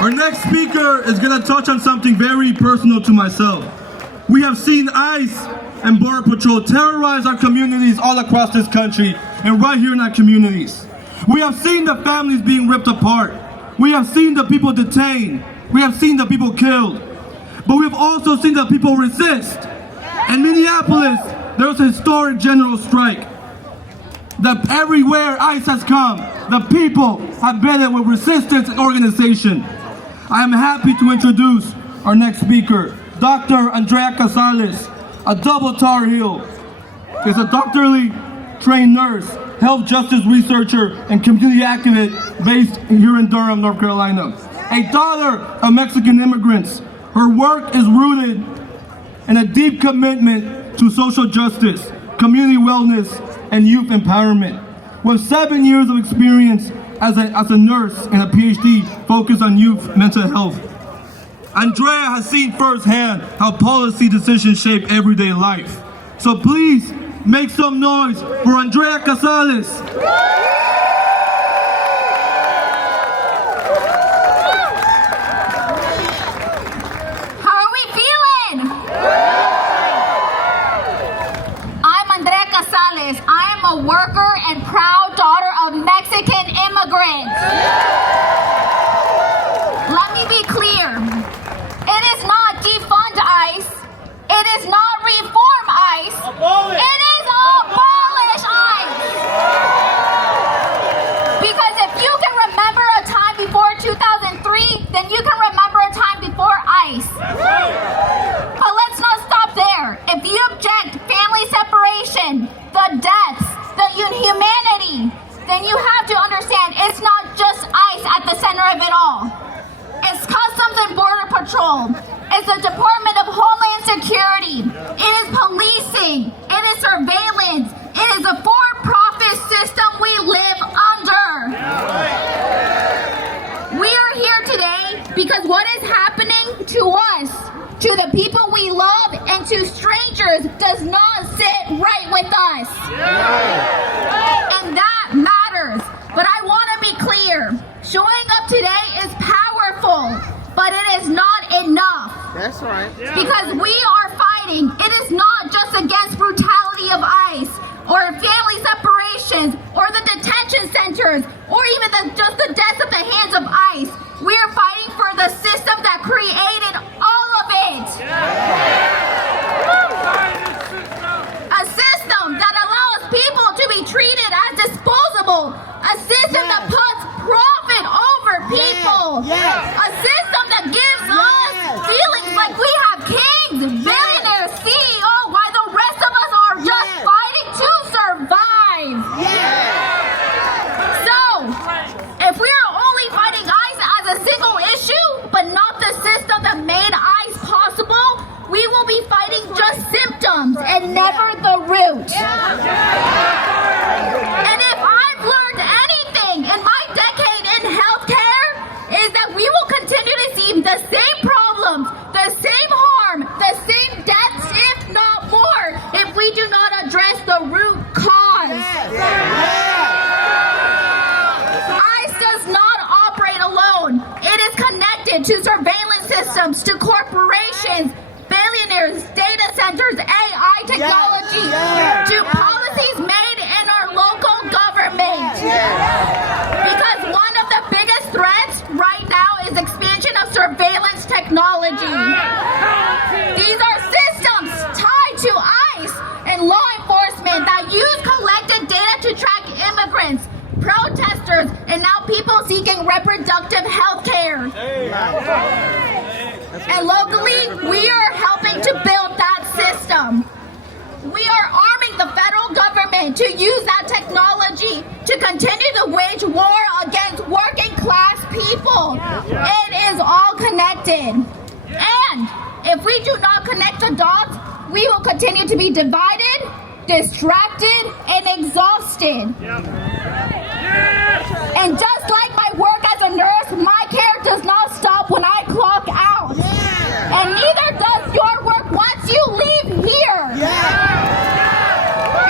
Our next speaker is going to touch on something very personal to myself. We have seen ICE and Border Patrol terrorize our communities all across this country and right here in our communities. We have seen the families being ripped apart. We have seen the people detained. We have seen the people killed. But we have also seen the people resist. In Minneapolis, there was a historic general strike. That everywhere ICE has come, the people have been there with resistance and organization. I am happy to introduce our next speaker, Dr. Andrea Cazales, a double Tar Heel. Is a doctorally trained nurse, health justice researcher, and community activist based here in Durham, North Carolina. A daughter of Mexican immigrants, her work is rooted in a deep commitment to social justice, community wellness, and youth empowerment. With 7 years of experience as a nurse and a PhD focused on youth mental health, Andrea has seen firsthand how policy decisions shape everyday life. So please make some noise for Andrea Cazales. How are we feeling? I'm Andrea Cazales. I am a worker and proud daughter of Mexican immigrants. Let me be clear. It is not defund ICE. It is not reform ICE. It is abolish ICE. Because if you can remember a time before 2003, then you can remember a time before ICE. But let's not stop there. If you object family separation, the deaths, the inhumanity, then you have to understand it's not just ICE at the center of it all. It's Customs and Border Patrol. It's the Department of Homeland Security. It is policing. It is surveillance. It is a for-profit system we live under. We are here today because what is happening to us, to the people we love, and to strangers does not sit right with us. And that matters. But I want to be clear. Showing up today is powerful, but it is not enough. That's right. Because we are fighting. It is not just against brutality of ICE, or family separations, or the detention centers, or even just the deaths at the hands of ICE. We are fighting for the system that created all of it. A system that allows people to be treated as disposable. A system that puts profit over people. A system that gives us feelings like we have kings, billionaires, CEOs, while the rest of us are just fighting to survive. So, if we are only fighting ICE as a single issue, but not the system that made ICE possible, we will be fighting just symptoms and never the root. And if I've learned anything in my decade in healthcare, is that we will continue to see the same problems, the same harm, the same deaths, if not more, if we do not address the root cause. ICE does not operate alone. It is connected to surveillance systems, to corporations, billionaires, data centers, AI technology, to policies made in our local government. Because one of the biggest threats right now is expansion of surveillance technology. These are systems tied to ICE and law enforcement that use collected data to track immigrants, protesters, and now people seeking reproductive health care. And locally, we are helping to build that system. We are arming the federal government to use that technology to continue to wage war against working class people. It is all connected. And if we do not connect the dots, we will continue to be divided, distracted, and exhausted. And just like my work as a nurse, my care does not stop when I clock out. And neither does your work once you leave here.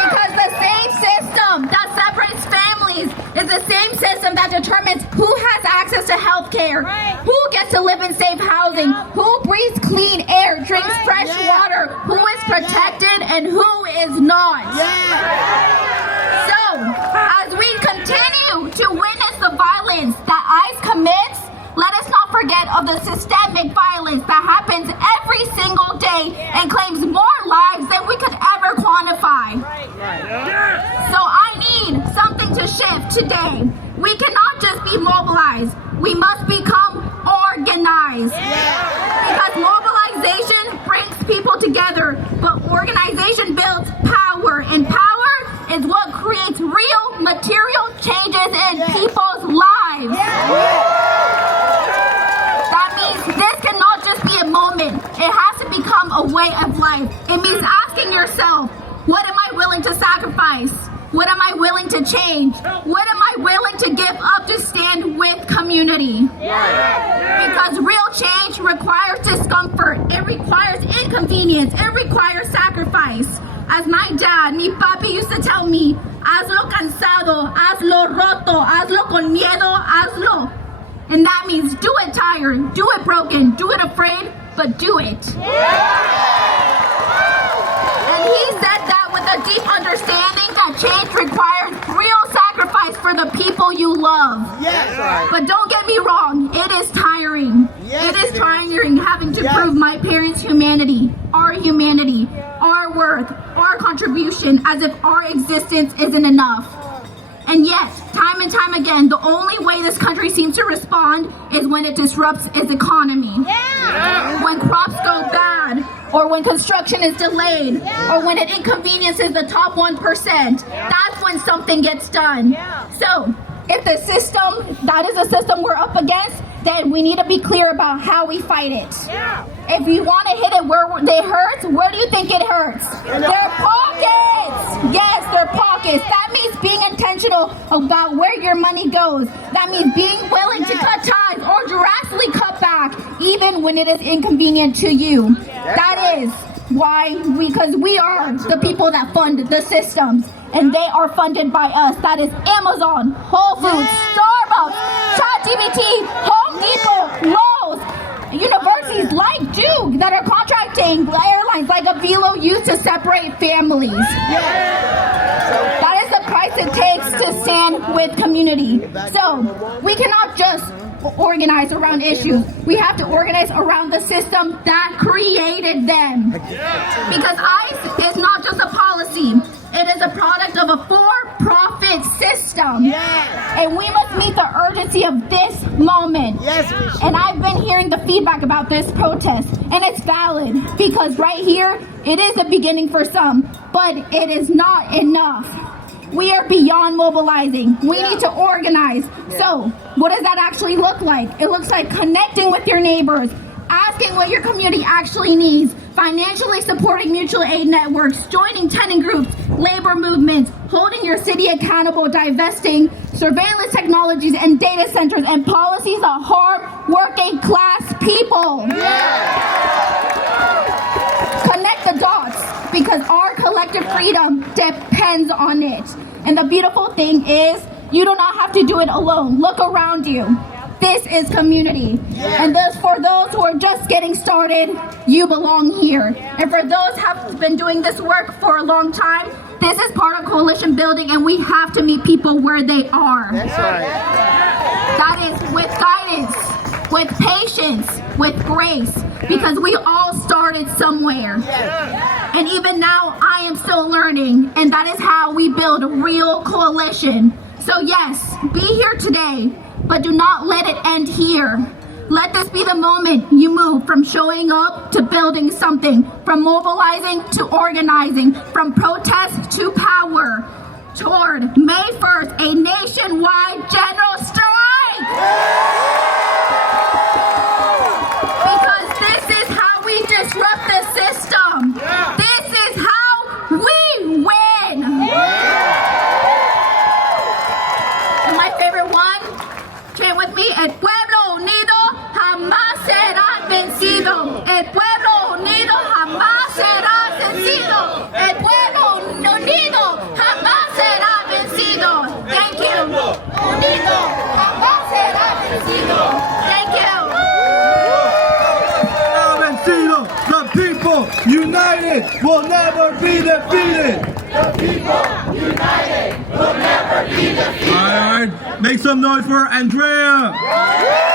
Because the same system that separates families is the same system that determines who has access to health health care? Who gets to live in safe housing? Who breathes clean air, drinks fresh water? Who is protected and who is not? So, as we continue to witness the violence that ICE commits, let us not forget of the systemic violence that happens every single day and claims more lives than we could ever quantify. So I need something to shift today. We cannot just be mobilized. We must become organized. Because mobilization brings people together, but organization builds power, and power is what creates real material changes in people's lives. This cannot just be a moment. It has to become a way of life. It means asking yourself, what am I willing to sacrifice? What am I willing to change? What am I willing to give up to stand with community? Because real change requires discomfort. It requires inconvenience. It requires sacrifice. As my dad, mi papi used to tell me, hazlo cansado, hazlo roto, hazlo con miedo, hazlo. And that means do it tired, do it broken, do it afraid, but do it. And he said that with a deep understanding that change requires real sacrifice for the people you love. But don't get me wrong, it is tiring. It is tiring having to prove my parents' humanity, our worth, our contribution, as if our existence isn't enough. And yet, time and time again, the only way this country seems to respond is when it disrupts its economy. When crops go bad, or when construction is delayed, or when it inconveniences the top 1%, that's when something gets done. So, if the system, that is the system we're up against, then we need to be clear about how we fight it. If you want to hit it where it hurts, where do you think it hurts? Their pockets! Yes, their pockets. That means being intentional about where your money goes. That means being willing to cut ties or drastically cut back, even when it is inconvenient to you. That is why, because we are the people that fund the systems, and they are funded by us. That is Amazon, Whole Foods, Starbucks, ChatGPT, Home Depot, Lowe's, universities like Duke that are contracting airlines like Avilo used to separate families. That is the price it takes to stand with community. So we cannot just organize around issues. We have to organize around the system that created them. Because ICE is not just a policy. It is a product of a for-profit system. And we must meet the urgency of this moment. And I've been hearing the feedback about this protest, and it's valid, because right here, it is the beginning for some, but it is not enough. We are beyond mobilizing. We need to organize. So, what does that actually look like? It looks like connecting with your neighbors, asking what your community actually needs, financially supporting mutual aid networks, joining tenant groups, labor movements, holding your city accountable, divesting surveillance technologies and data centers and policies that harm working class people. Connect the dots, because our collective freedom depends on it. And the beautiful thing is, you do not have to do it alone. Look around you. This is community. And for those who are just getting started, you belong here. And for those who have been doing this work for a long time, this is part of coalition building, and we have to meet people where they are. That is with guidance, with patience, with grace, because we all started somewhere. And even now, I am still learning, and that is how we build a real coalition. So yes, be here today, but do not let it end here. Let this be the moment you move from showing up to building something, from mobilizing to organizing, from protest to power, toward May 1st, a nationwide general strike! Because this is how we disrupt the system. This is how we win. And my favorite one, chant with me, El pueblo unido jamás será vencido. El pueblo unido jamás será vencido. El pueblo unido jamás será vencido. Thank you. Unido jamás será vencido. people united will never be defeated. The people united will never be defeated. All right. Make some noise for Andrea.